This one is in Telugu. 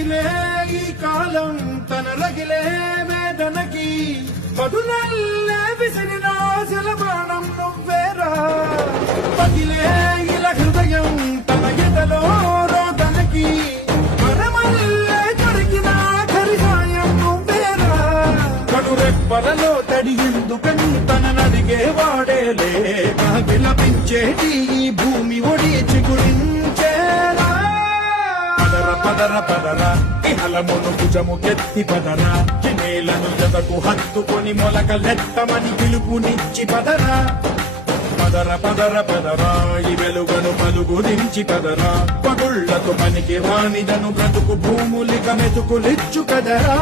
కదిలే ఈ కాలం తన రగిలే వేదనకి పదునల్లే విసిరిన ఆశల బాణం నువ్వేరా పదిలే ఇలా హృదయం తన ఎదలో రోదనకి మరమల్లే దొరికిన ఖరిసాయం నువ్వేరా కడురెప్పలలో తడి ఎందుకని తననడిగేవాడేలే విలపించేటి ఈ భూమి ఒడి చిగురించేరా పదర పదర పదర ఇహలమును భుజము కెత్తి పదరా నేలను జతకు హత్తుకొని మొలకలెత్తమని పిలుపునిచ్చి పదరా పదర పదర పదరా ఈ వెలుగను పలుగురించి పదరా పగుళ్లతో పనికి వానిదను బ్రతుకు భూములిక మెతుకులిచ్చు కదరా